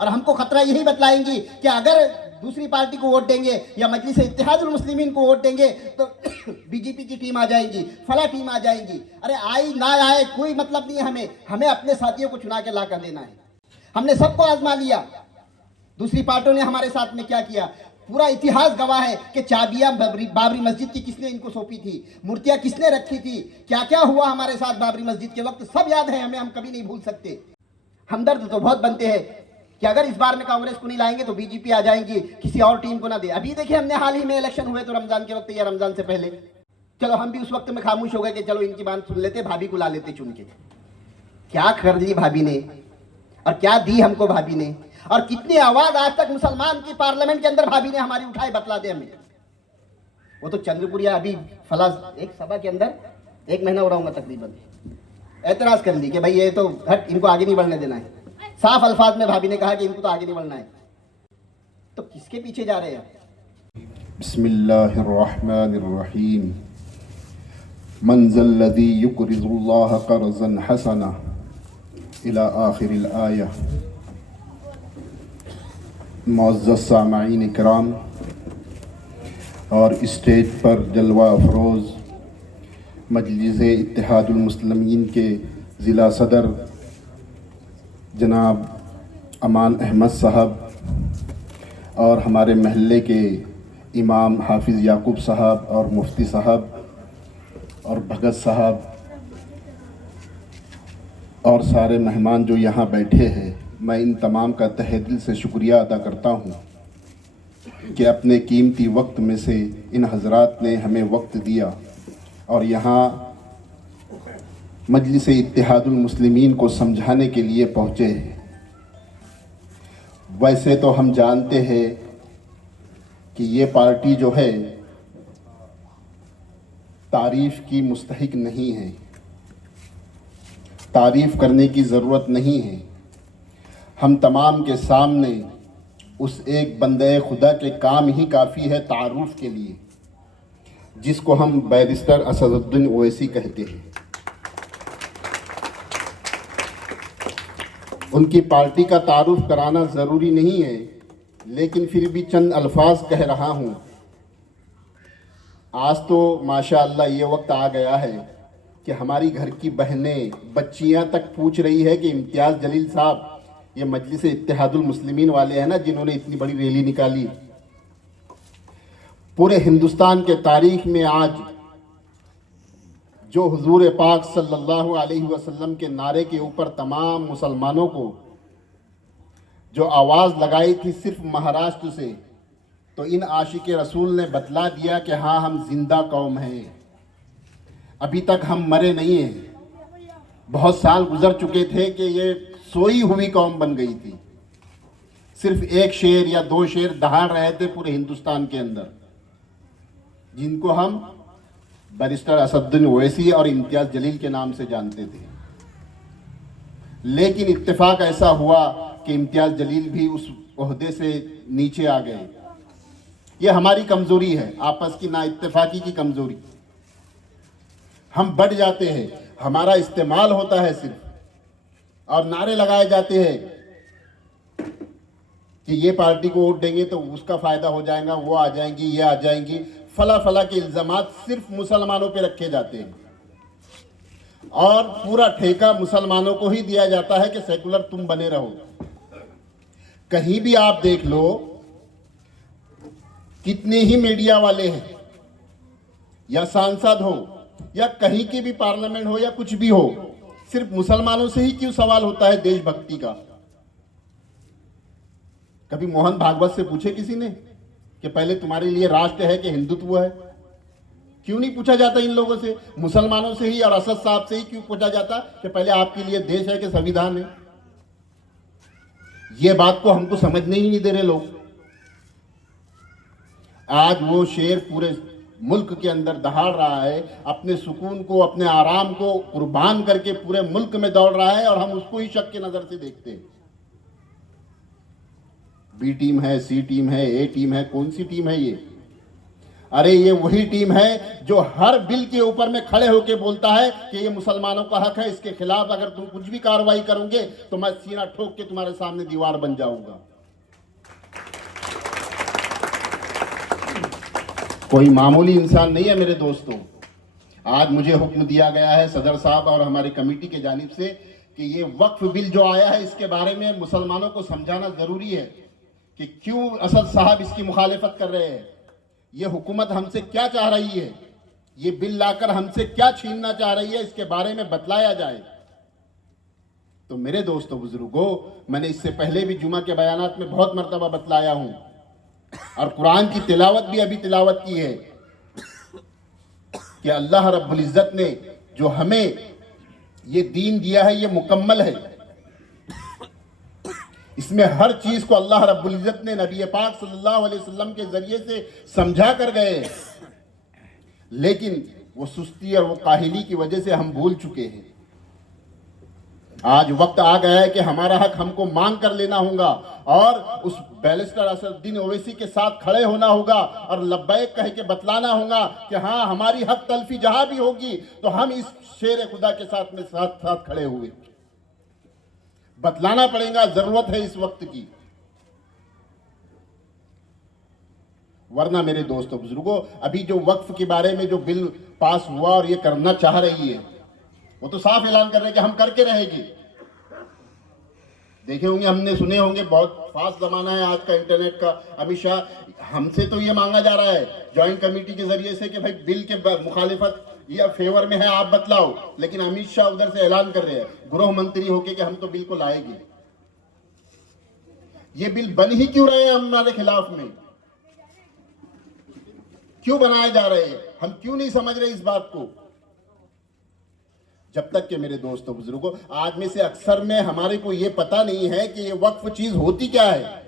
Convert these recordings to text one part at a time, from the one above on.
और हमको खतरा यही बतलाएंगी कि अगर दूसरी पार्टी को वोट देंगे या मजलिस इत्तेहादुल मुस्लिमीन को वोट देंगे तो बीजेपी की टीम आ जाएगी, फला टीम आ जाएगी। अरे आई ना आए कोई मतलब नहीं है हमें, हमें अपने साथियों को चुना के ला कर देना है। हमने सबको आजमा लिया, दूसरी पार्टियों ने हमारे साथ में क्या किया, पूरा इतिहास गवाह है कि चाबियां बाबरी मस्जिद की किसने इनको सौंपी थी, मूर्तियां किसने रखी थी, क्या क्या हुआ हमारे साथ बाबरी मस्जिद के वक्त, सब याद है हमें, हम कभी नहीं भूल सकते। हमदर्द तो बहुत बनते हैं कि अगर इस बार में कांग्रेस को नहीं लाएंगे तो बीजेपी आ जाएंगी, किसी और टीम को ना दे। अभी देखिए हमने हाल ही में इलेक्शन हुए तो रमजान के वक्त या रमजान से पहले, चलो हम भी उस वक्त में खामोश हो गए कि चलो इनकी बात सुन लेते, भाभी को ला लेते चुन के। क्या कर ली भाभी ने और क्या दी हमको भाभी ने, और कितनी आवाज आज तक मुसलमान की पार्लियामेंट के अंदर भाभी ने हमारी उठाई, बतला दे हमें। वो तो चंद्रपुरिया अभी फला एक सभा के अंदर 1 महीना हो रहा होगा तकरीबन, एतराज कर ली कि भाई ये तो हट, इनको आगे नहीं बढ़ने देना है। साफ अल्फाज में भाभी ने कहा कि इनको तो आगे नहीं बढ़ना है। तो किसके पीछे जा रहे हैं? बिस्मिल्लाहिर्रहमानिर्रहीम। मन ज़ल्लज़ी युक़रिज़ुल्लाह क़र्ज़न हसना इला आखिरिल आया। मुअज़्ज़ज़ सामईन इकराम और स्टेज पर जलवा अफरोज़ मजलिस इत्तेहादुल मुस्लिमीन के ज़िला सदर जनाब अमान अहमद साहब और हमारे महल्ले के इमाम हाफिज़ याकूब साहब और मुफ्ती साहब और भगत साहब और सारे मेहमान जो यहाँ बैठे हैं, मैं इन तमाम का तहे दिल से शुक्रिया अदा करता हूँ कि अपने कीमती वक्त में से इन हज़रात ने हमें वक्त दिया और यहाँ मजलिस इत्तेहादुल मुस्लिमीन को समझाने के लिए पहुँचे हैं। वैसे तो हम जानते हैं कि ये पार्टी जो है तारीफ़ की मुस्तहिक नहीं है, तारीफ़ करने की ज़रूरत नहीं है। हम तमाम के सामने उस एक बंदे खुदा के काम ही काफ़ी है तारुफ़ के लिए, जिसको हम बैरिस्टर असदुद्दीन ओवैसी कहते हैं। उनकी पार्टी का तारुफ़ कराना ज़रूरी नहीं है, लेकिन फिर भी चंद अल्फाज कह रहा हूँ। आज तो माशाअल्लाह ये वक्त आ गया है कि हमारी घर की बहनें, बच्चियाँ तक पूछ रही है कि इम्तियाज़ जलील साहब, ये मजलिस इत्तेहादुल मुस्लिमीन वाले हैं ना जिन्होंने इतनी बड़ी रैली निकाली, पूरे हिंदुस्तान के तारीख़ में आज जो हुजूर पाक सल्लल्लाहु अलैहि वसल्लम के नारे के ऊपर तमाम मुसलमानों को जो आवाज़ लगाई थी सिर्फ महाराष्ट्र से, तो इन आशिक रसूल ने बतला दिया कि हाँ हम जिंदा कौम हैं, अभी तक हम मरे नहीं हैं। बहुत साल गुजर चुके थे कि ये सोई हुई कौम बन गई थी, सिर्फ 1 शेर या 2 शेर दहाड़ रहे थे पूरे हिंदुस्तान के अंदर, जिनको हम बैरिस्टर असदुद्दीन ओवैसी और इम्तियाज़ जलील के नाम से जानते थे। लेकिन इत्तेफाक ऐसा हुआ कि इम्तियाज़ जलील भी उस ओहदे से नीचे आ गए। ये हमारी कमज़ोरी है, आपस की ना इत्तेफाकी की कमज़ोरी। हम बढ़ जाते हैं, हमारा इस्तेमाल होता है सिर्फ, और नारे लगाए जाते हैं कि ये पार्टी को वोट देंगे तो उसका फ़ायदा हो जाएगा, वो आ जाएंगी, ये आ जाएंगी, फला फला के इल्ज़ामात सिर्फ मुसलमानों पे रखे जाते हैं और पूरा ठेका मुसलमानों को ही दिया जाता है कि सेकुलर तुम बने रहो। कहीं भी आप देख लो, कितने ही मीडिया वाले हैं या सांसद हो या कहीं की भी पार्लियामेंट हो या कुछ भी हो, सिर्फ मुसलमानों से ही क्यों सवाल होता है देशभक्ति का? कभी मोहन भागवत से पूछे किसी ने कि पहले तुम्हारे लिए राष्ट्र है कि हिंदुत्व है? क्यों नहीं पूछा जाता इन लोगों से? मुसलमानों से ही और असद साहब से ही क्यों पूछा जाता कि पहले आपके लिए देश है कि संविधान है? ये बात को हमको समझने ही नहीं दे रहे लोग। आज वो शेर पूरे मुल्क के अंदर दहाड़ रहा है, अपने सुकून को, अपने आराम को कुर्बान करके पूरे मुल्क में दौड़ रहा है और हम उसको ही शक की नजर से देखते हैं। बी टीम है, सी टीम है, ए टीम है, कौन सी टीम है ये? अरे ये वही टीम है जो हर बिल के ऊपर में खड़े होकर बोलता है कि ये मुसलमानों का हक है, इसके खिलाफ अगर तुम कुछ भी कार्रवाई करोगे तो मैं सीना ठोक के तुम्हारे सामने दीवार बन जाऊंगा। कोई मामूली इंसान नहीं है मेरे दोस्तों। आज मुझे हुक्म दिया गया है सदर साहब और हमारी कमेटी के जानिब से कि ये वक्फ बिल जो आया है इसके बारे में मुसलमानों को समझाना जरूरी है कि क्यों असद साहब इसकी मुखालिफत कर रहे हैं, ये हुकूमत हमसे क्या चाह रही है, ये बिल लाकर हमसे क्या छीनना चाह रही है, इसके बारे में बतलाया जाए। तो मेरे दोस्तों बुजुर्गों, मैंने इससे पहले भी जुमा के बयानात में बहुत मर्तबा बतलाया हूं और कुरान की तिलावत भी अभी तिलावत की है कि अल्लाह रब्बुल इज्जत ने जो हमें ये दीन दिया है ये मुकम्मल है। इसमें हर चीज को अल्लाह रब्बुल इज्जत ने नबी पाक सल्लल्लाहु अलैहि वसल्लम के जरिए से समझा कर गए, लेकिन वो सुस्ती और वो काहिली की वजह से हम भूल चुके हैं। आज वक्त आ गया है कि हमारा हक हमको मांग कर लेना होगा और उस बैरिस्टर असदुद्दीन ओवैसी के साथ खड़े होना होगा और लब्बैक कह के बतलाना होगा कि हाँ, हमारी हक तलफी जहां भी होगी तो हम इस शेर खुदा के साथ में साथ खड़े हुए। बतलाना पड़ेगा, जरूरत है इस वक्त की। वरना मेरे दोस्तों बुजुर्गों, अभी जो वक्फ के बारे में जो बिल पास हुआ और ये करना चाह रही है, वो तो साफ ऐलान कर रहे हैं कि हम करके रहेंगे। देखे होंगे, हमने सुने होंगे, बहुत फास्ट जमाना है आज का इंटरनेट का। अमित शाह हमसे तो ये मांगा जा रहा है ज्वाइंट कमेटी के जरिए से कि भाई बिल के मुखालिफत या फेवर में है आप बतलाओ, लेकिन अमित शाह उधर से ऐलान कर रहे हैं गृह मंत्री होके कि हम तो बिल को लाएंगे। ये बिल बन ही क्यों रहे हैं हमारे खिलाफ में, क्यों बनाए जा रहे हैं, हम क्यों नहीं समझ रहे इस बात को। जब तक कि मेरे दोस्तों बुजुर्गों, आज में से अक्सर में हमारे को ये पता नहीं है कि ये वक्फ चीज होती क्या है।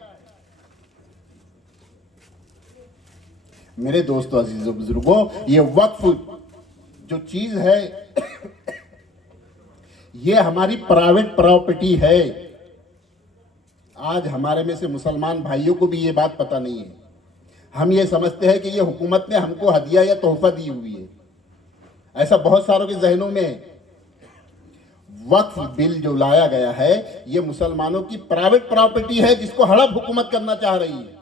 मेरे दोस्तों अजीजों बुजुर्गों, ये वक्फ जो चीज है ये हमारी प्राइवेट प्रॉपर्टी है। आज हमारे में से मुसलमान भाइयों को भी ये बात पता नहीं है। हम ये समझते हैं कि ये हुकूमत ने हमको हदिया या तोहफा दी हुई है, ऐसा बहुत सारों के जहनों में है। वक्फ बिल जो लाया गया है ये मुसलमानों की प्राइवेट प्रॉपर्टी है जिसको हड़प हुकूमत करना चाह रही है।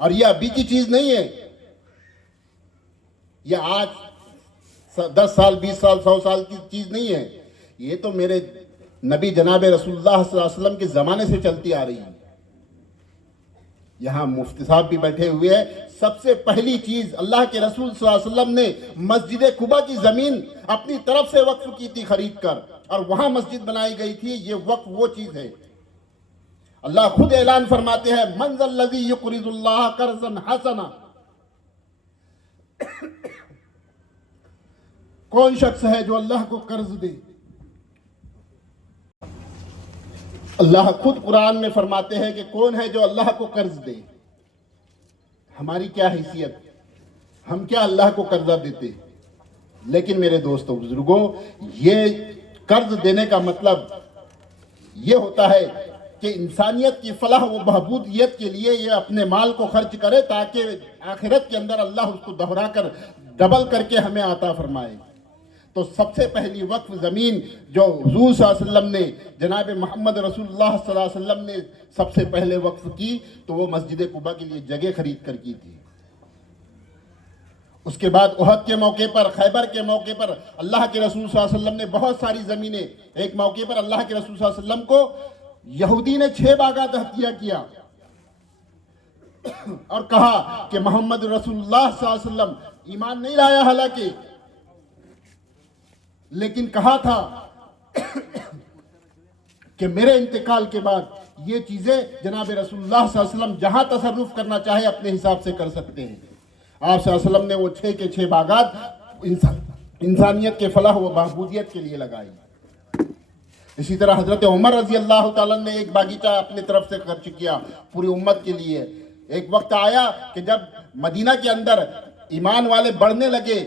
और ये अभी की चीज नहीं है, ये आज 10 साल 20 साल 100 साल की चीज नहीं है। ये तो मेरे नबी जनाब रसूलुल्लाह सल्लल्लाहु अलैहि वसल्लम के जमाने से चलती आ रही है। यहां मुफ्ती साहब भी बैठे हुए हैं। सबसे पहली चीज अल्लाह के रसूल सल्लल्लाहु अलैहि वसल्लम ने मस्जिद कुबा की जमीन अपनी तरफ से वक्फ की थी खरीद कर, और वहां मस्जिद बनाई गई थी। ये वक्फ वो चीज है। अल्लाह खुद ऐलान फरमाते हैं, मंज़ल्लज़ी युक़रिज़ुल्लाह क़र्ज़न हसना, कौन शख्स है जो अल्लाह को कर्ज दे। अल्लाह खुद कुरान में फरमाते हैं कि कौन है जो अल्लाह को कर्ज दे। हमारी क्या हैसियत, हम क्या अल्लाह को कर्जा देते। लेकिन मेरे दोस्तों बुजुर्गों, ये कर्ज देने का मतलब ये होता है कि इंसानियत की फलाह व बहबूदियत के लिए ये अपने माल को खर्च करे ताकि आखिरत के अंदर अल्लाह उसको दोहरा कर डबल करके हमें आता फरमाए। तो सबसे पहली वक्फ ज़मीन जो हुज़ूर सल्लल्लाहु अलैहि वसल्लम ने, जनाब मोहम्मद रसूलुल्लाह सल्लल्लाहु अलैहि वसल्लम ने सबसे पहले वक्फ की, तो वो मस्जिद कुबा के लिए जगह खरीद कर की थी। उसके बाद उहद के मौके पर, खैबर के मौके पर अल्लाह के रसूल सल्लल्लाहु अलैहि वसल्लम ने बहुत सारी ज़मीनें, एक मौके पर अल्लाह के रसूल सल्लल्लाहु अलैहि वसल्लम को यहूदी ने 6 बागात हत्या किया और कहा कि मोहम्मद रसूलुल्लाह सल्लल्लाहु अलैहि वसल्लम ईमान नहीं लाया, हालांकि लेकिन कहा था कि मेरे इंतकाल के बाद ये चीजें जनाब रसूलुल्लाह सल्लल्लाहु अलैहि वसल्लम जहां तसर्रुफ करना चाहे अपने हिसाब से कर सकते हैं। आप सल्लल्लाहु अलैहि वसल्लम ने वो 6 के 6 बागात इंसानियत के फलाह व बहबूदियत के लिए लगाई। इसी तरह हजरत उमर रजी अल्लाह ताला ने एक बागीचा अपने तरफ से खर्च किया पूरी उम्मत के लिए। एक वक्त आया कि जब मदीना के अंदर ईमान वाले बढ़ने लगे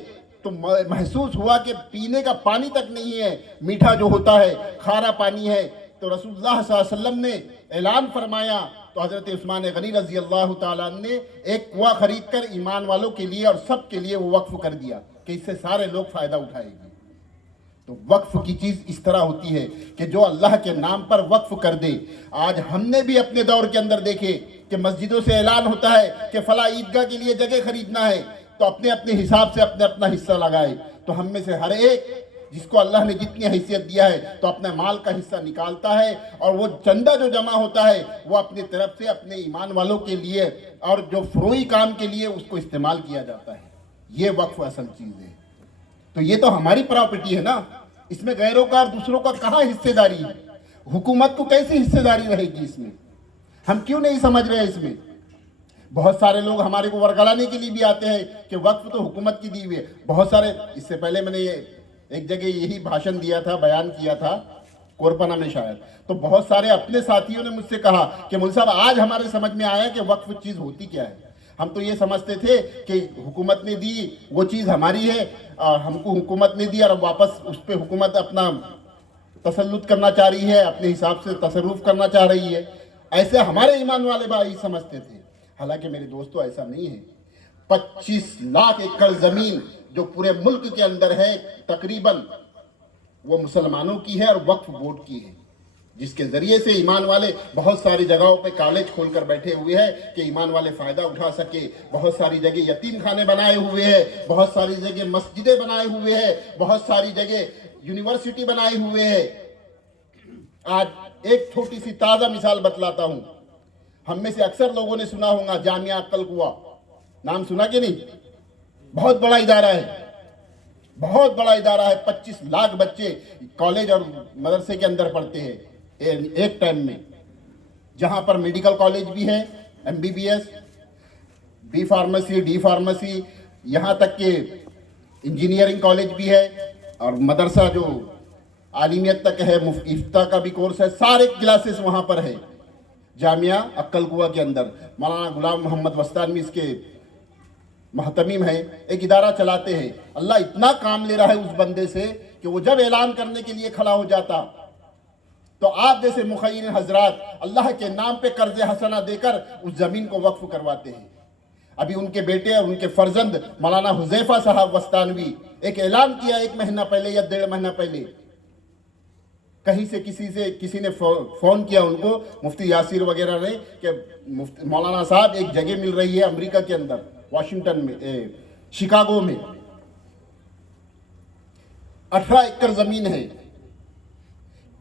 तो महसूस हुआ कि पीने का पानी तक नहीं है, मीठा जो होता है खारा पानी है। तो रसूलुल्लाह सल्लल्लाहु अलैहि वसल्लम ने ऐलान फरमाया, तो हज़रत उस्मान गनी रजी अल्लाह ताला अन्हु ने एक कुआं खरीद कर ईमान वालों के लिए और सब के लिए वो वक्फ कर दिया कि इससे सारे लोग फ़ायदा उठाएंगे। तो वक्फ की चीज़ इस तरह होती है कि जो अल्लाह के नाम पर वक्फ कर दे। आज हमने भी अपने दौर के अंदर देखे कि मस्जिदों से ऐलान होता है कि फला ईदगाह के लिए जगह खरीदना है, तो अपने अपने हिसाब से अपने अपना हिस्सा लगाए। तो हम में से हर एक जिसको अल्लाह ने जितनी हैसियत दिया है तो अपने माल का हिस्सा निकालता है, और वो चंदा जो जमा होता है वो अपनी तरफ से अपने ईमान वालों के लिए और जो फ्रोई काम के लिए उसको इस्तेमाल किया जाता है। ये वक्फ असल चीज़ है। तो ये तो हमारी प्रॉपर्टी है ना, इसमें गैरों का और दूसरों का कहाँ हिस्सेदारी है? हुकूमत को कैसी हिस्सेदारी रहेगी इसमें? हम क्यों नहीं समझ रहे इसमें? बहुत सारे लोग हमारे को वरगलाने के लिए भी आते हैं कि वक्फ तो हुकूमत की दी हुई है। बहुत सारे, इससे पहले मैंने एक जगह यही भाषण दिया था, बयान किया था कोरपना में शायद, तो बहुत सारे अपने साथियों ने मुझसे कहा कि मौलवी साहब आज हमारे समझ में आया कि वक्फ चीज़ होती क्या है। हम तो ये समझते थे कि हुकूमत ने दी वो चीज़ हमारी है, हमको हुकूमत ने दी और वापस उस पर हुकूमत अपना तसल्लुत करना चाह रही है, अपने हिसाब से तसर्रुफ करना चाह रही है। ऐसे हमारे ईमान वाले भाई समझते थे। हालांकि मेरे दोस्तों ऐसा नहीं है। 25 लाख एकड़ ज़मीन जो पूरे मुल्क के अंदर है तकरीबन वो मुसलमानों की है और वक्फ बोर्ड की है, जिसके ज़रिए से ईमान वाले बहुत सारी जगहों पे कॉलेज खोलकर बैठे हुए हैं कि ईमान वाले फ़ायदा उठा सके। बहुत सारी जगह यतीम खाने बनाए हुए हैं, बहुत सारी जगह मस्जिदें बनाए हुए हैं, बहुत सारी जगह यूनिवर्सिटी बनाए हुए हैं। आज एक छोटी सी ताज़ा मिसाल बतलाता हूँ। हम में से अक्सर लोगों ने सुना होगा जामिया अक्कल कुआं, नाम सुना कि नहीं? बहुत बड़ा इदारा है, बहुत बड़ा इदारा है। 25 लाख बच्चे कॉलेज और मदरसे के अंदर पढ़ते हैं एक टाइम में, जहां पर मेडिकल कॉलेज भी है, MBBS, B pharmacy, D pharmacy, यहां तक कि इंजीनियरिंग कॉलेज भी है, और मदरसा जो आलिमियत तक है, इफ्ता का भी कोर्स है, सारे क्लासेस वहां पर है जामिया अक्कल कुआं के अंदर। मौलाना गुलाम मोहम्मद वस्तानी इसके महतमीम है, एक इदारा चलाते हैं। अल्लाह इतना काम ले रहा है उस बंदे से कि वो जब ऐलान करने के लिए खड़ा हो जाता तो आप जैसे मुखय्यिन हजरात अल्लाह के नाम पे कर्ज हसना देकर उस ज़मीन को वक्फ करवाते हैं। अभी उनके बेटे और उनके फर्जंद मौलाना हुज़ैफा साहब वस्तानवी एक ऐलान किया 1 महीना पहले या 1.5 महीना पहले, कहीं से किसी ने फ़ोन किया उनको, मुफ्ती यासिर वगैरह ने, कि मौलाना साहब एक जगह मिल रही है अमेरिका के अंदर, वाशिंगटन में, शिकागो में 18 एकड़ ज़मीन है,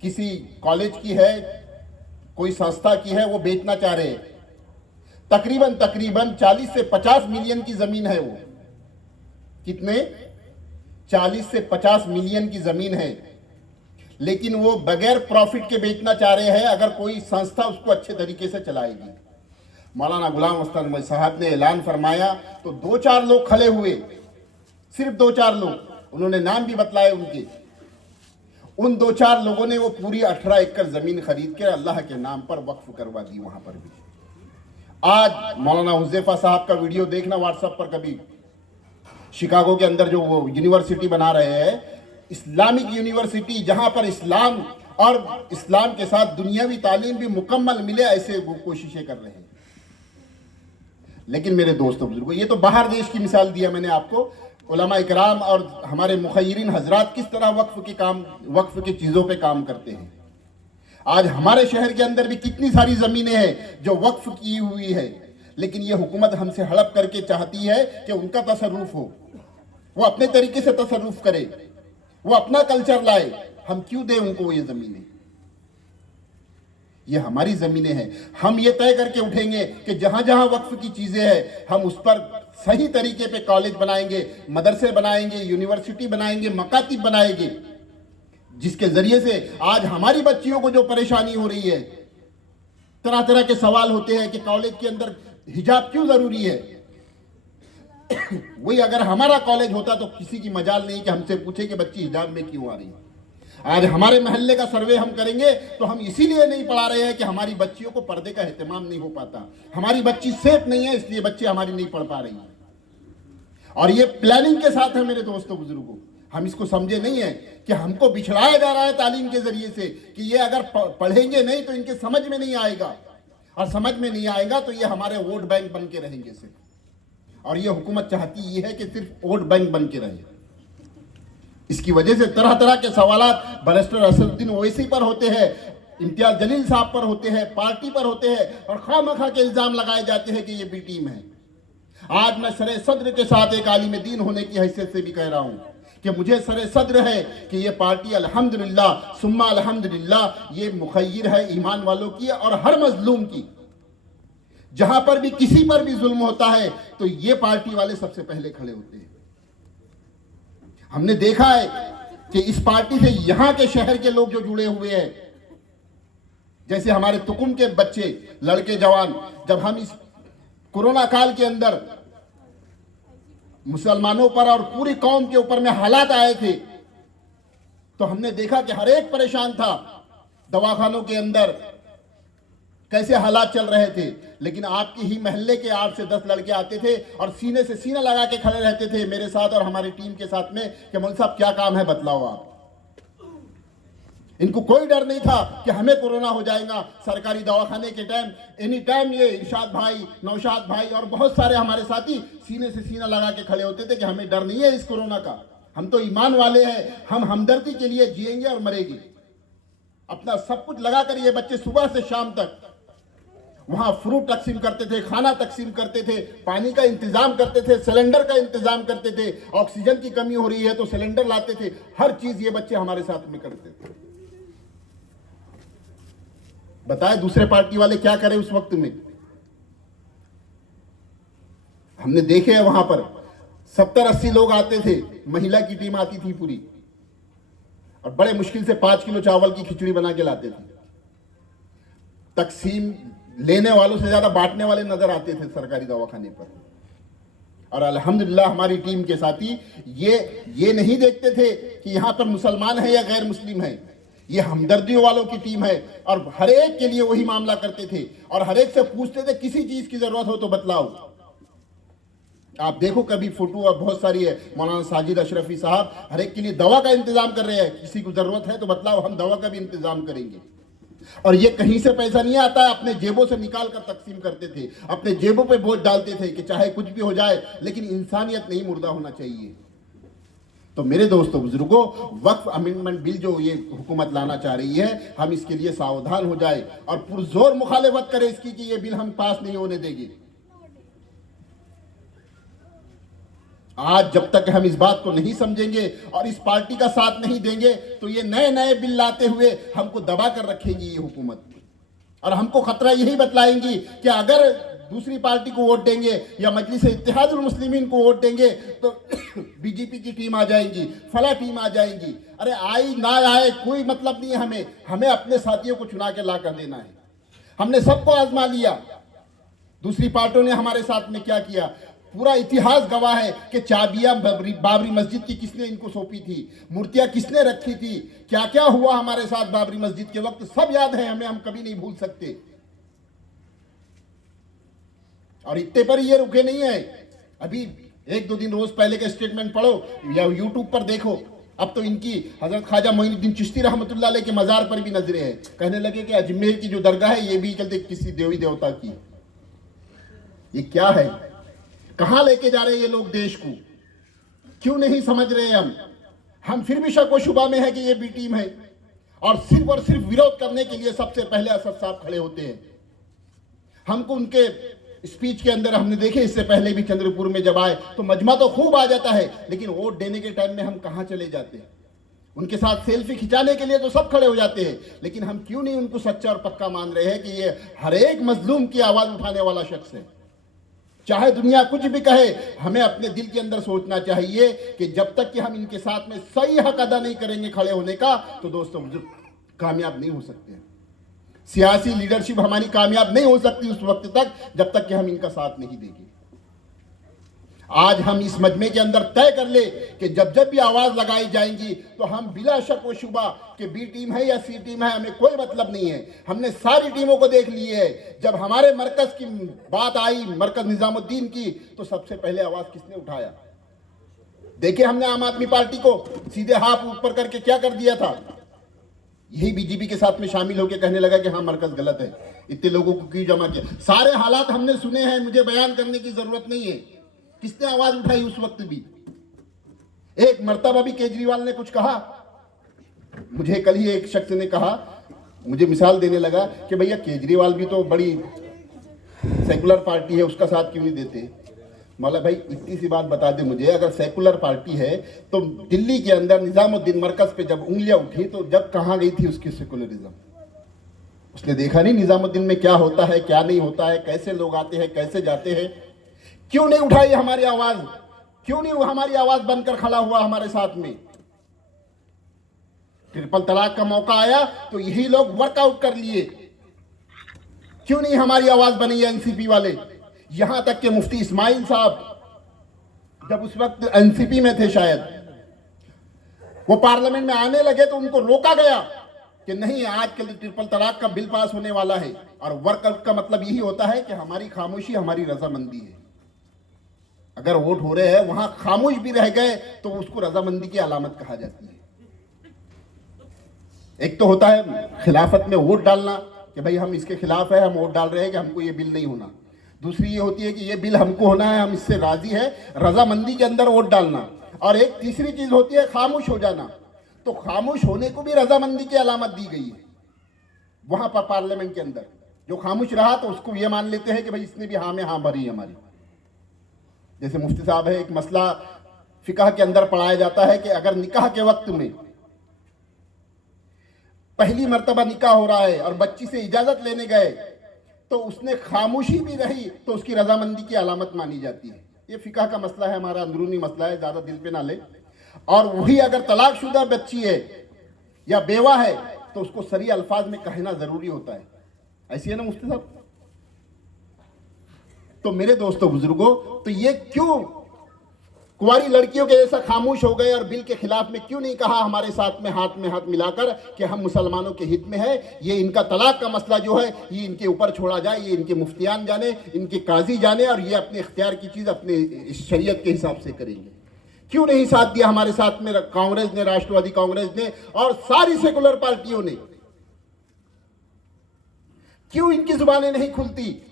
किसी कॉलेज की है, कोई संस्था की है, वो बेचना चाह रहे हैं। तकरीबन 40 से 50 मिलियन की ज़मीन है वो। कितने? 40 से 50 मिलियन की ज़मीन है, लेकिन वो बगैर प्रॉफिट के बेचना चाह रहे हैं अगर कोई संस्था उसको अच्छे तरीके से चलाएगी। मौलाना गुलाम वस्तानी साहब ने ऐलान फरमाया तो 2-4 लोग खड़े हुए, सिर्फ 2-4 लोग, उन्होंने नाम भी बतलाए उनके। उन 2-4 लोगों ने वो पूरी 18 एकड़ ज़मीन खरीद के अल्लाह के नाम पर वक्फ करवा दी वहाँ पर भी। आज मौलाना हुज़ैफा साहब का वीडियो देखना व्हाट्सएप पर कभी, शिकागो के अंदर जो वो यूनिवर्सिटी बना रहे हैं, इस्लामिक यूनिवर्सिटी, जहाँ पर इस्लाम और इस्लाम के साथ दुनियावी तालीम भी मुकम्मल मिले, ऐसे वो कोशिशें कर रहे हैं। लेकिन मेरे दोस्तों बुजुर्गों, ये तो बाहर देश की मिसाल दिया मैंने आपको। उलमा इकराम और हमारे मुखय्यिन हजरात किस तरह वक्फ की चीज़ों पे काम करते हैं। आज हमारे शहर के अंदर भी कितनी सारी ज़मीनें हैं जो वक्फ की हुई है, लेकिन ये हुकूमत हमसे हड़प करके चाहती है कि उनका तसर्रुफ हो, वो अपने तरीके से तसर्रुफ करे, वो अपना कल्चर लाए। हम क्यों दें उनको ये ज़मीनें? ये हमारी ज़मीनें हैं। हम ये तय करके उठेंगे कि जहाँ जहाँ वक्फ की चीज़ें हैं हम उस पर सही तरीके पे कॉलेज बनाएंगे, मदरसे बनाएंगे, यूनिवर्सिटी बनाएंगे, मकातिब बनाएंगे, जिसके ज़रिए से आज हमारी बच्चियों को जो परेशानी हो रही है, तरह तरह के सवाल होते हैं कि कॉलेज के अंदर हिजाब क्यों ज़रूरी है। वही अगर हमारा कॉलेज होता तो किसी की मजाल नहीं कि हमसे पूछे कि बच्ची हिजाब में क्यों आ रही है। आज हमारे महल्ले का सर्वे हम करेंगे तो हम इसीलिए नहीं पढ़ा रहे हैं कि हमारी बच्चियों को पर्दे का एहतमाम नहीं हो पाता, हमारी बच्ची सेफ नहीं है, इसलिए बच्चे हमारी नहीं पढ़ पा रही है। और ये प्लानिंग के साथ है मेरे दोस्तों बुजुर्गों। हम इसको समझे नहीं है कि हमको बिछड़ाया जा रहा है तालीम के जरिए से कि ये अगर पढ़ेंगे नहीं तो इनके समझ में नहीं आएगा। और समझ में नहीं आएगा तो ये हमारे वोट बैंक बन के रहेंगे सिर्फ। और ये हुकूमत चाहती ये है कि सिर्फ वोट बैंक बन के रहे। इसकी वजह से तरह तरह के सवालात बैरिस्टर असदुद्दीन ओवैसी पर होते हैं, इम्तियाज जलील साहब पर होते हैं, पार्टी पर होते हैं, और खामखा के इल्जाम लगाए जाते हैं कि ये बी टीम है। आज मैं सरे सद्र के साथ एक आलिम दीन होने की हैसियत से भी कह रहा हूं कि मुझे सरे सद्र है कि ये पार्टी अल्हम्दुलिल्लाह सुम्मा अल्हम्दुलिल्लाह ये मुखय्यिर है ईमान वालों की और हर मजलूम की। जहां पर भी किसी पर भी जुल्म होता है तो ये पार्टी वाले सबसे पहले खड़े होते हैं। हमने देखा है कि इस पार्टी से यहां के शहर के लोग जो जुड़े हुए हैं, जैसे हमारे तुकुम के बच्चे, लड़के, जवान, जब हम इस कोरोना काल के अंदर मुसलमानों पर और पूरी कौम के ऊपर में हालात आए थे, तो हमने देखा कि हर एक परेशान था। दवाखानों के अंदर कैसे हालात चल रहे थे, लेकिन आपके ही मोहल्ले के 8 से 10 लड़के आते थे और सीने से सीना लगा के खड़े रहते थे मेरे साथ और हमारी टीम के साथ में कि मौलवी साहब क्या काम है बतलाओ आप। इनको कोई डर नहीं था कि हमें कोरोना हो जाएगा। सरकारी दवाखाने के टाइम एनी टाइम ये इरशाद भाई, नौशाद भाई और बहुत सारे हमारे साथी सीने से सीना लगा के खड़े होते थे कि हमें डर नहीं है इस कोरोना का, हम तो ईमान वाले हैं, हम हमदर्दी के लिए जिएंगे और मरेंगे। अपना सब कुछ लगाकर ये बच्चे सुबह से शाम तक वहां फ्रूट तकसीम करते थे, खाना तकसीम करते थे, पानी का इंतजाम करते थे, सिलेंडर का इंतजाम करते थे। ऑक्सीजन की कमी हो रही है तो सिलेंडर लाते थे। हर चीज ये बच्चे हमारे साथ में करते थे। बताए दूसरे पार्टी वाले क्या करें उस वक्त में। हमने देखे हैं वहां पर 70-80 लोग आते थे, महिला की टीम आती थी पूरी, और बड़े मुश्किल से 5 किलो चावल की खिचड़ी बना के लाते थे। तकसीम लेने वालों से ज्यादा बांटने वाले नजर आते थे सरकारी दवाखाने पर। और अल्हम्दुलिल्लाह हमारी टीम के साथी ये नहीं देखते थे कि यहां पर मुसलमान है या गैर मुस्लिम है, ये हमदर्दियों वालों की टीम है और हर एक के लिए वही मामला करते थे और हर एक से पूछते थे किसी चीज की जरूरत हो तो बतलाओ। आप देखो कभी फोटो और बहुत सारी है, मौलाना साजिद अशरफी साहब हर एक के लिए दवा का इंतजाम कर रहे हैं, किसी को जरूरत है तो बतलाओ, हम दवा का भी इंतजाम करेंगे। और ये कहीं से पैसा नहीं आता है, अपने जेबों से निकाल कर तकसीम करते थे, अपने जेबों पे बोझ डालते थे कि चाहे कुछ भी हो जाए लेकिन इंसानियत नहीं मुर्दा होना चाहिए। तो मेरे दोस्तों बुजुर्गों, वक्फ अमेंडमेंट बिल जो ये हुकूमत लाना चाह रही है, हम इसके लिए सावधान हो जाए और पुरजोर मुखालिफत करें इसकी कि ये बिल हम पास नहीं होने देंगे। आज जब तक हम इस बात को नहीं समझेंगे और इस पार्टी का साथ नहीं देंगे तो ये नए नए बिल लाते हुए हमको दबा कर रखेंगी ये हुकूमत। और हमको खतरा यही बतलाएंगी कि अगर दूसरी पार्टी को वोट देंगे या मजलिस इत्तेहादुल मुस्लिमीन को वोट देंगे तो बीजेपी की टीम आ जाएंगी, फला टीम आ जाएंगी। अरे आई ना आए कोई मतलब नहीं है, हमें अपने साथियों को चुना के ला कर देना है। हमने सबको आजमा लिया, दूसरी पार्टियों ने हमारे साथ में क्या किया, पूरा इतिहास गवाह है कि चाबियां बाबरी मस्जिद की किसने इनको सौंपी थी, मूर्तियां किसने रखी थी, क्या क्या हुआ हमारे साथ बाबरी मस्जिद के वक्त, सब याद है हमें, हम कभी नहीं भूल सकते। और इतने पर ये रुके नहीं है, अभी 1-2 दिन रोज पहले के स्टेटमेंट पढ़ो या यूट्यूब पर देखो, अब तो इनकी हजरत ख्वाजा मोइनुद्दीन चिश्ती रहमतुल्लाह अलैह के मजार पर भी नजरें हैं। कहने लगे कि अजमेर की जो दरगाह है ये भी चलते किसी देवी देवता की। ये क्या है, कहां लेके जा रहे हैं ये लोग देश को, क्यों नहीं समझ रहे हम फिर भी शक व शुबा में है कि ये बी टीम है। और सिर्फ विरोध करने के लिए सबसे पहले असद साहब खड़े होते हैं। हमको उनके स्पीच के अंदर हमने देखे, इससे पहले भी चंद्रपुर में जब आए तो मजमा तो खूब आ जाता है, लेकिन वोट देने के टाइम में हम कहां चले जाते हैं। उनके साथ सेल्फी खिंचाने के लिए तो सब खड़े हो जाते हैं, लेकिन हम क्यों नहीं उनको सच्चा और पक्का मान रहे हैं कि ये हर एक मजलूम की आवाज उठाने वाला शख्स है। चाहे दुनिया कुछ भी कहे, हमें अपने दिल के अंदर सोचना चाहिए कि जब तक कि हम इनके साथ में सही हक अदा नहीं करेंगे खड़े होने का, तो दोस्तों कामयाब नहीं हो सकते। सियासी लीडरशिप हमारी कामयाब नहीं हो सकती उस वक्त तक जब तक कि हम इनका साथ नहीं देंगे। आज हम इस मजमे के अंदर तय कर ले कि जब भी आवाज लगाई जाएंगी तो हम बिला शक व शुबा कि बी टीम है या सी टीम है, हमें कोई मतलब नहीं है। हमने सारी टीमों को देख ली है। जब हमारे मरकज की बात आई, मरकज निजामुद्दीन की, तो सबसे पहले आवाज किसने उठाया? देखिए हमने आम आदमी पार्टी को सीधे हाथ ऊपर करके क्या कर दिया था, यही बीजेपी के साथ में शामिल होकर कहने लगा कि हाँ मरकज गलत है। इतने लोगों को क्यों जमा किया? सारे हालात हमने सुने हैं, मुझे बयान करने की जरूरत नहीं है। किसने आवाज उठाई उस वक्त भी? एक मर्तबा भी केजरीवाल ने कुछ कहा? मुझे कल ही एक शख्स ने कहा, मुझे मिसाल देने लगा कि भैया केजरीवाल भी तो बड़ी सेकुलर पार्टी है, उसका साथ क्यों नहीं देते? मौला भाई इतनी सी बात बता दे मुझे, अगर सेकुलर पार्टी है तो दिल्ली के अंदर निजामुद्दीन मरकज पे जब उंगलियां उठी तो जब कहां गई थी उसकी सेकुलरिज्म? उसने देखा नहीं निजामुद्दीन में क्या होता है, क्या नहीं होता है, कैसे लोग आते हैं, कैसे जाते हैं? क्यों नहीं उठाई हमारी आवाज? क्यों नहीं हमारी आवाज बनकर खड़ा हुआ हमारे साथ में? ट्रिपल तलाक का मौका आया तो यही लोग वर्कआउट कर लिए। क्यों नहीं हमारी आवाज बनी है एनसीपी वाले? यहां तक कि मुफ्ती इस्माइल साहब जब उस वक्त एनसीपी में थे, शायद वो पार्लियामेंट में आने लगे तो उनको रोका गया कि नहीं, आज के ट्रिपल तलाक का बिल पास होने वाला है। और वर्कआउट का मतलब यही होता है कि हमारी खामोशी हमारी रजामंदी है। अगर वोट हो रहे हैं वहां खामोश भी रह गए तो उसको रजामंदी की अलामत कहा जाती है। एक तो होता है खिलाफत में वोट डालना कि भाई हम इसके खिलाफ है, हम वोट डाल रहे हैं कि हमको ये बिल नहीं होना। दूसरी ये होती है कि ये बिल हमको होना है, हम इससे राजी है, रजामंदी के अंदर वोट डालना। और एक तीसरी चीज होती है खामोश हो जाना। तो खामोश होने को भी रजामंदी की अलामत दी गई है वहां पर पार्लियामेंट के अंदर। जो खामोश रहा तो उसको ये मान लेते हैं कि भाई इसने भी हाँ में हाँ भरी हमारी। जैसे मुफ्ती साहब है, एक मसला फिकाह के अंदर पढ़ाया जाता है कि अगर निकाह के वक्त में पहली मर्तबा निकाह हो रहा है और बच्ची से इजाजत लेने गए तो उसने खामोशी भी रही तो उसकी रजामंदी की अलामत मानी जाती है। ये फिकाह का मसला है, हमारा अंदरूनी मसला है, ज्यादा दिल पे ना ले। और वही अगर तलाकशुदा बच्ची है या बेवा है तो उसको सही अल्फाज में कहना जरूरी होता है। ऐसी है ना मुफ्ती साहब? तो मेरे दोस्तों बुजुर्गों, तो ये क्यों कुंवारी लड़कियों के जैसा खामोश हो गए और बिल के खिलाफ में क्यों नहीं कहा हमारे साथ में हाथ मिलाकर कि हम मुसलमानों के हित में है? ये इनका तलाक का मसला जो है ये इनके ऊपर छोड़ा जाए, ये इनके मुफ्तियान जाने, इनके काजी जाने, और ये अपने इख्तियार की चीज अपने शरीयत के हिसाब से करेंगे। क्यों नहीं साथ दिया हमारे साथ में कांग्रेस ने, राष्ट्रवादी कांग्रेस ने और सारी सेकुलर पार्टियों ने? क्यों इनकी जुबानें नहीं खुलती?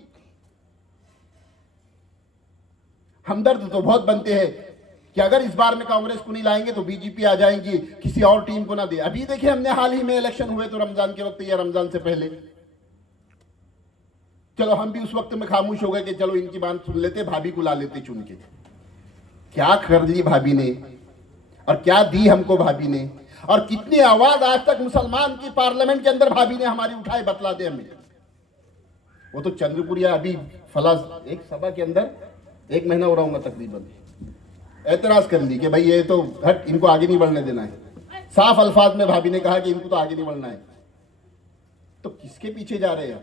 हमदर्द तो बहुत बनते हैं कि अगर इस बार में कांग्रेस को नहीं लाएंगे तो बीजेपी आ जाएंगी, किसी और टीम को ना दे। अभी देखिए हमने हाल ही में इलेक्शन हुए तो रमजान के वक्त या रमजान से पहले, चलो हम भी उस वक्त में खामोश हो गए कि चलो इनकी बात सुन लेते, भाभी को ला लेते चुन के। क्या कर ली भाभी ने और क्या दी हमको भाभी ने, और कितनी आवाज आज तक मुसलमान की पार्लियामेंट के अंदर भाभी ने हमारी उठाए, बतला दे हमें। वो तो चंद्रपुरिया अभी फला एक सभा के अंदर 1 महीना हो रहा हूँ तकरीबन, एतराज कर ली कि भाई ये तो हट, इनको आगे नहीं बढ़ने देना है। साफ अल्फाज में भाभी ने कहा कि इनको तो आगे नहीं बढ़ना है। तो किसके पीछे जा रहे हैं?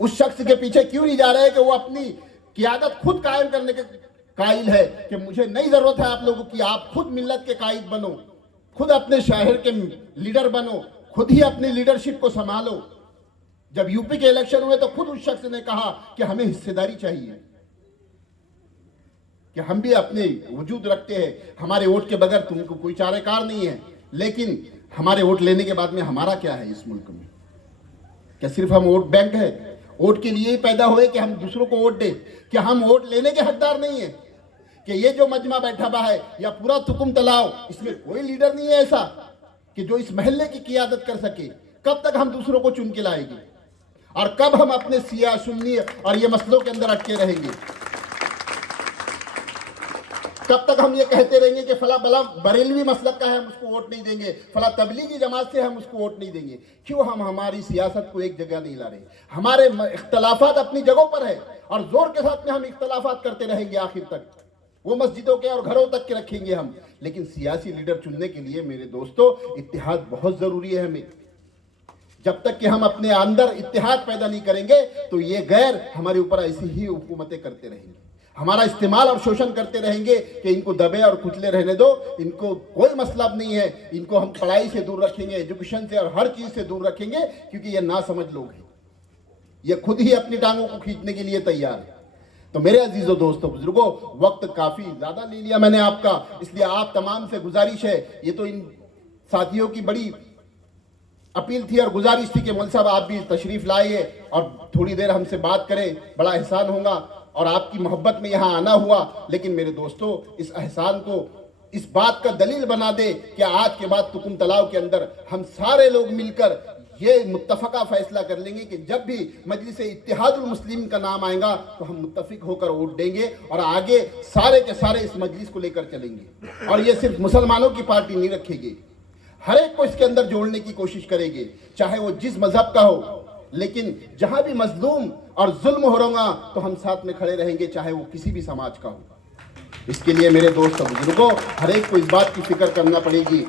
उस शख्स के पीछे क्यों नहीं जा रहे कि वो अपनी क़ियादत खुद कायम करने के कायल है कि मुझे नहीं जरूरत है आप लोगों की, आप खुद मिल्लत के कायद बनो, खुद अपने शहर के लीडर बनो, खुद ही अपनी लीडरशिप को संभालो। जब यूपी के इलेक्शन हुए तो खुद उस शख्स ने कहा कि हमें हिस्सेदारी चाहिए, कि हम भी अपने वजूद रखते हैं, हमारे वोट के बगैर तुमको कोई चारेकार नहीं है। लेकिन हमारे वोट लेने के बाद में हमारा क्या है इस मुल्क में? क्या सिर्फ हम वोट बैंक है? वोट के लिए ही पैदा हुए कि हम दूसरों को वोट दें? क्या हम वोट लेने के हकदार नहीं है? कि ये जो मजमा बैठा हुआ है या पूरा तुकुम तलाव, इसमें कोई लीडर नहीं है ऐसा कि जो इस महल्ले की क़ियादत कर सके? कब तक हम दूसरों को चुन के लाएंगे? और कब हम अपने सिया सुन्नी और ये मसलों के अंदर अटके रहेंगे? कब तक हम ये कहते रहेंगे कि फला बला बरेलवी मसलक का है, हम उसको वोट नहीं देंगे, फला तबलीगी जमात से हम उसको वोट नहीं देंगे? क्यों हम हमारी सियासत को एक जगह नहीं ला रहे? हमारे इख्तलाफात अपनी जगहों पर है और जोर के साथ में हम इख्तलाफात करते रहेंगे आखिर तक, वो मस्जिदों के और घरों तक के रखेंगे हम। लेकिन सियासी लीडर चुनने के लिए मेरे दोस्तों इत्तेहाद बहुत जरूरी है हमें। जब तक कि हम अपने अंदर इत्तेहाद पैदा नहीं करेंगे तो ये गैर हमारे ऊपर ऐसी ही हुकूमतें करते रहेंगे, हमारा इस्तेमाल और शोषण करते रहेंगे कि इनको दबे और कुचले रहने दो, इनको कोई मतलब नहीं है, इनको हम पढ़ाई से दूर रखेंगे, एजुकेशन से और हर चीज से दूर रखेंगे, क्योंकि ये नासमझ लोग हैं, ये खुद ही अपनी टांगों को खींचने के लिए तैयार है। तो मेरे अजीजों दोस्तों बुजुर्गों, वक्त काफी ज्यादा ले लिया मैंने आपका, इसलिए आप तमाम से गुजारिश है, ये तो इन साथियों की बड़ी अपील थी और गुजारिश थी कि मौलवी साहब आप भी तशरीफ़ लाइए और थोड़ी देर हमसे बात करें, बड़ा एहसान होगा। और आपकी मोहब्बत में यहाँ आना हुआ। लेकिन मेरे दोस्तों, इस एहसान को इस बात का दलील बना दे कि आज के बाद तुकुम तलाव के अंदर हम सारे लोग मिलकर ये मुत्तफ़क़ा फैसला कर लेंगे कि जब भी मजलिस इत्तेहादुल मुस्लिमीन का नाम आएगा तो हम मुत्तफ़िक होकर वोट देंगे और आगे सारे के सारे इस मजलिस को लेकर चलेंगे। और ये सिर्फ मुसलमानों की पार्टी नहीं रखेगी, हर एक को इसके अंदर जोड़ने की कोशिश करेंगे, चाहे वो जिस मजहब का हो। लेकिन जहां भी मजलूम और जुल्म हो रहा तो हम साथ में खड़े रहेंगे, चाहे वो किसी भी समाज का हो। इसके लिए मेरे दोस्त और बुजुर्गों, हर एक को इस बात की फिक्र करना पड़ेगी।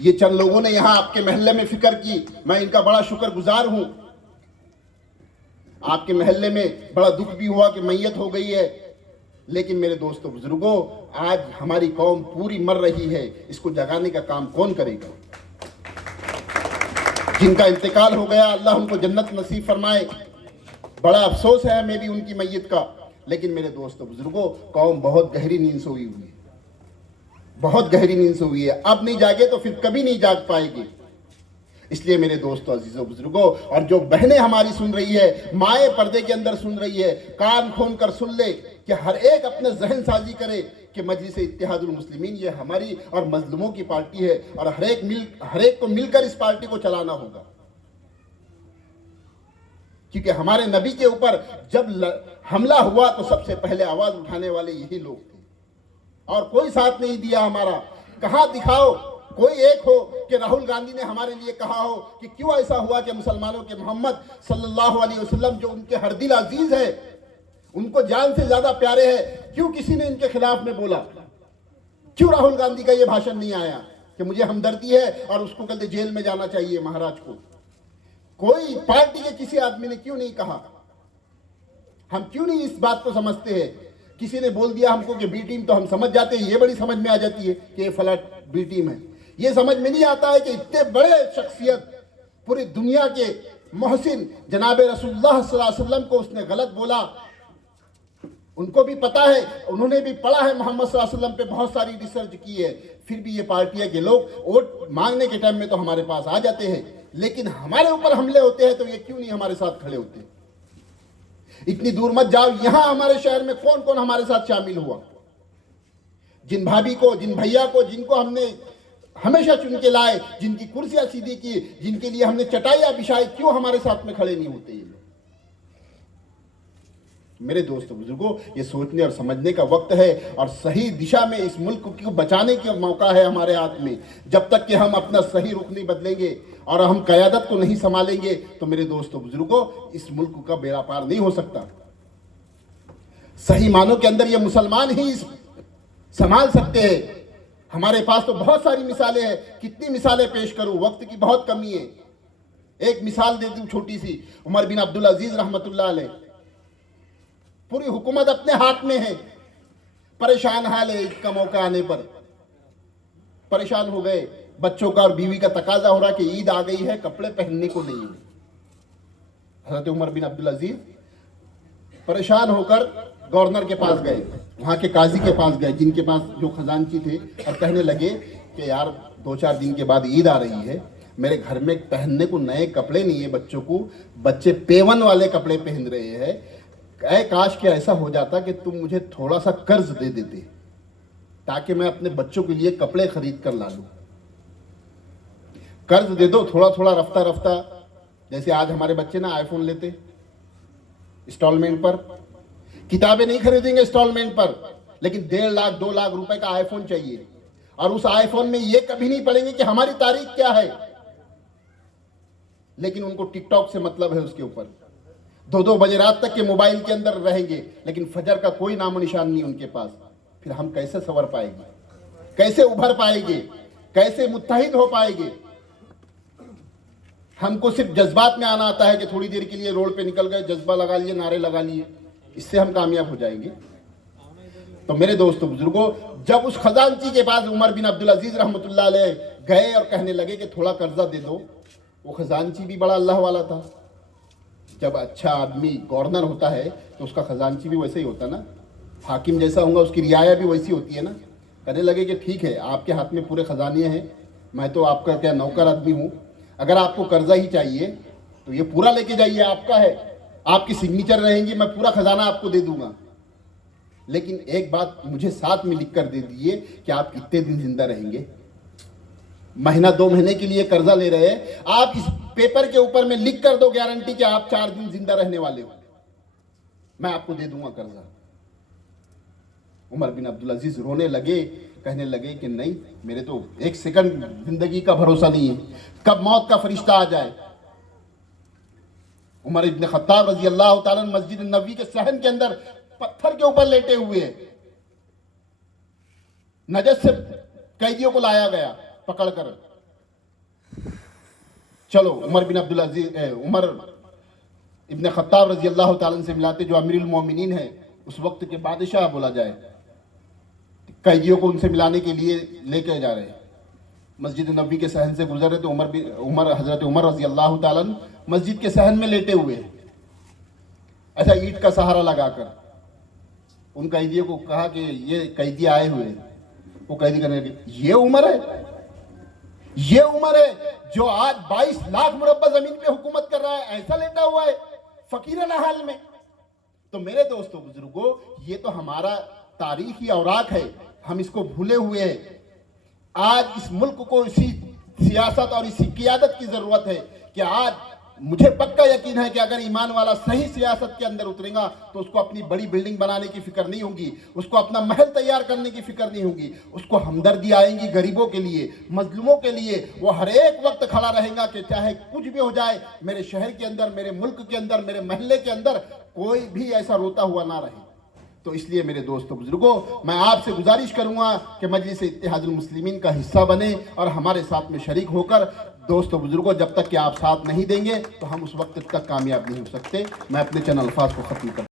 ये चंद लोगों ने यहाँ आपके महल्ले में फिक्र की, मैं इनका बड़ा शुक्रगुजार हूं। आपके महल्ले में बड़ा दुख भी हुआ कि मैयत हो गई है, लेकिन मेरे दोस्तों बुजुर्गों, आज हमारी कौम पूरी मर रही है, इसको जगाने का काम कौन करेगा? जिनका इंतकाल हो गया, अल्लाह उनको जन्नत नसीब फरमाए। बड़ा अफसोस है हमें भी उनकी मैयत का। लेकिन मेरे दोस्तों बुजुर्गों, कौम बहुत गहरी नींद सोई हुई है, बहुत गहरी नींद सोई हुई है। अब नहीं जागे तो फिर कभी नहीं जाग पाएगी। इसलिए मेरे दोस्तों, अजीजों, बुजुर्गों, और जो बहनें हमारी सुन रही है, माए पर्दे के अंदर सुन रही है, कान खोल कर सुन ले कि हर एक अपने जहन साजी करे कि मजलिस इत्तेहादुल मुस्लिमीन ये हमारी और मजलूमों की पार्टी है और हर एक को मिलकर इस पार्टी को चलाना होगा। क्योंकि हमारे नबी के ऊपर जब हमला हुआ तो सबसे पहले आवाज उठाने वाले यही लोग थे और कोई साथ नहीं दिया हमारा। कहां दिखाओ कोई एक हो कि राहुल गांधी ने हमारे लिए कहा हो कि क्यों ऐसा हुआ कि मुसलमानों के मोहम्मद सल्लल्लाहु अलैहि वसल्लम जो उनके हर दिल अजीज है, उनको जान से ज्यादा प्यारे हैं, क्यों किसी ने इनके खिलाफ में बोला? क्यों राहुल गांधी का ये भाषण नहीं आया कि मुझे हमदर्दी है और उसको कल जेल में जाना चाहिए महाराज को? कोई पार्टी के किसी आदमी ने क्यों नहीं कहा? हम क्यों नहीं इस बात को समझते हैं? किसी ने बोल दिया हमको कि बी टीम, तो हम समझ जाते हैं, ये बड़ी समझ में आ जाती है कि ये फला बी टीम है। ये समझ में नहीं आता है कि इतने बड़े शख्सियत पूरी दुनिया के मोहसिन जनाब रसूलुल्लाह सल्लल्लाहु अलैहि वसल्लम को उसने गलत बोला। उनको भी पता है, उन्होंने भी पढ़ा है, मोहम्मद सल्लल्लाहु अलैहि वसल्लम पे बहुत सारी रिसर्च की है। फिर भी ये पार्टियां के लोग वोट मांगने के टाइम में तो हमारे पास आ जाते हैं, लेकिन हमारे ऊपर हमले होते हैं तो ये क्यों नहीं हमारे साथ खड़े होते? इतनी दूर मत जाओ, यहां हमारे शहर में कौन कौन हमारे साथ शामिल हुआ? जिन भाभी को, जिन भैया को, जिनको हमने हमेशा चुन के लाए, जिनकी कुर्सियां सीधी की, जिनके लिए हमने चटाइयां बिछाई, क्यों हमारे साथ में खड़े नहीं होते ये लोग? मेरे दोस्तों बुजुर्गों, ये सोचने और समझने का वक्त है और सही दिशा में इस मुल्क को बचाने का मौका है हमारे हाथ में। जब तक कि हम अपना सही रुख नहीं बदलेंगे और हम क़यादत को नहीं संभालेंगे तो मेरे दोस्तों बुजुर्गों, इस मुल्क का बेड़ा पार नहीं हो सकता। सही मानों के अंदर ये मुसलमान ही संभाल सकते हैं। हमारे पास तो बहुत सारी मिसालें हैं, कितनी मिसालें पेश करूं, वक्त की बहुत कमी है। एक मिसाल दे दूं छोटी सी, उमर बिन अब्दुल अजीज रहमतुल्लाह अलैह, पूरी हुकूमत अपने हाथ में है, परेशान हाल है। ईद का मौका आने पर परेशान हो गए, बच्चों का और बीवी का तकाजा हो रहा कि ईद आ गई है, कपड़े पहनने को नहीं है। हजरत उमर बिन अब्दुल अजीज परेशान होकर गवर्नर के पास गए, वहां के काजी के पास गए, जिनके पास जो खजांची थे, और कहने लगे कि यार 2-4 दिन के बाद ईद आ रही है, मेरे घर में पहनने को नए कपड़े नहीं है बच्चों को, बच्चे पेवन वाले कपड़े पहन रहे हैं। काश कि ऐसा हो जाता कि तुम मुझे थोड़ा सा कर्ज दे देते ताकि मैं अपने बच्चों के लिए कपड़े खरीद कर ला लूं। कर्ज दे दो थोड़ा थोड़ा, रफ्ता रफ्ता, जैसे आज हमारे बच्चे ना आईफोन लेते इंस्टॉलमेंट पर। किताबें नहीं खरीदेंगे इंस्टॉलमेंट पर, लेकिन 1.5 लाख 2 लाख रुपए का आईफोन चाहिए। और उस आईफोन में ये कभी नहीं पढ़ेंगे कि हमारी तारीख क्या है, लेकिन उनको टिकटॉक से मतलब है। उसके ऊपर 2-2 बजे रात तक के मोबाइल के अंदर रहेंगे, लेकिन फजर का कोई नामो निशान नहीं उनके पास। फिर हम कैसे संवर पाएंगे, कैसे उभर पाएंगे, कैसे मुत्तहिद हो पाएंगे? हमको सिर्फ जज्बात में आना आता है कि थोड़ी देर के लिए रोड पे निकल गए, जज्बा लगा लिए, नारे लगा लिए, इससे हम कामयाब हो जाएंगे? तो मेरे दोस्तों बुजुर्गों, जब उस खजांची के पास उमर बिन अब्दुल अजीज रहमतुल्लाह अलैह गए और कहने लगे कि थोड़ा कर्जा दे दो, वो खजांची भी बड़ा अल्लाह वाला था। जब अच्छा आदमी गवर्नर होता है तो उसका खजांची भी वैसे ही होता है ना, हाकिम जैसा होगा उसकी रियाया भी वैसी होती है ना। कहने लगे कि ठीक है, आपके हाथ में पूरे खजाने हैं, मैं तो आपका क्या नौकर आदमी हूँ। अगर आपको कर्जा ही चाहिए तो ये पूरा लेके जाइए, आपका है, आपकी सिग्नेचर रहेंगी, मैं पूरा खजाना आपको दे दूंगा। लेकिन एक बात मुझे साथ में लिख कर दे दीजिए कि आप कितने दिन जिंदा रहेंगे। महीना 2 महीने के लिए कर्जा ले रहे हैं, आप इस पेपर के ऊपर में लिख कर दो गारंटी कि आप 4 दिन जिंदा रहने वाले हो, मैं आपको दे दूंगा कर्जा। उमर बिन अब्दुल अजीज रोने लगे, कहने लगे कि नहीं, मेरे तो 1 सेकंड जिंदगी का भरोसा नहीं है, कब मौत का फरिश्ता आ जाए। उमर इब्न खत्ताब रजी अल्लाह ताला मस्जिद नबवी के सहन के अंदर पत्थर के ऊपर लेटे हुए, नजद से कैदियों को लाया गया पकड़कर। चलो उमर बिन अब्दुल अजीज उमर इब्न खत्ताब रजी अल्लाह ताला से मिलाते, जो अमीरुल मोमिनीन है, उस वक्त के बादशाह बोला जाए। कैदियों को उनसे मिलाने के लिए लेकर जा रहे हैं, मस्जिद नबी के सहन से गुजर रहे तो हजरत उमर रजी अल्लाह ताला मस्जिद के सहन में लेटे हुए, ऐसा ईंट का सहारा लगाकर। उन कैदियों को कहा कि ये कैदी आए हुए हैं। वो कैदी करने लगे, ये उमर है, ये उमर है जो आज 22 लाख मुरब्बा जमीन पे हुकूमत कर रहा है, ऐसा लेटा हुआ है फकीराना हाल में। तो मेरे दोस्तों बुजुर्गों, ये तो हमारा तारीखी औराक है, हम इसको भूले हुए हैं। आज इस मुल्क को इसी सियासत और इसी क़ियादत की जरूरत है कि आज मुझे पक्का यकीन है कि अगर ईमान वाला सही सियासत के अंदर उतरेगा तो उसको अपनी बड़ी बिल्डिंग बनाने की फिक्र नहीं होगी, उसको अपना महल तैयार करने की फिक्र नहीं होगी, उसको हमदर्दी आएंगी गरीबों के लिए, मजलूमों के लिए। वो हर एक वक्त खड़ा रहेगा कि चाहे कुछ भी हो जाए, मेरे शहर के अंदर, मेरे मुल्क के अंदर, मेरे महल्ले के अंदर कोई भी ऐसा रोता हुआ ना रहे। तो इसलिए मेरे दोस्तों बुजुर्गों, मैं आपसे गुजारिश करूंगा कि मजलिस इत्तेहादुल मुस्लिमीन का हिस्सा बने और हमारे साथ में शरीक होकर, दोस्तों बुजुर्गों, जब तक कि आप साथ नहीं देंगे तो हम उस वक्त तक कामयाब नहीं हो सकते। मैं अपने चंद अल्फाज को ख़त्म कर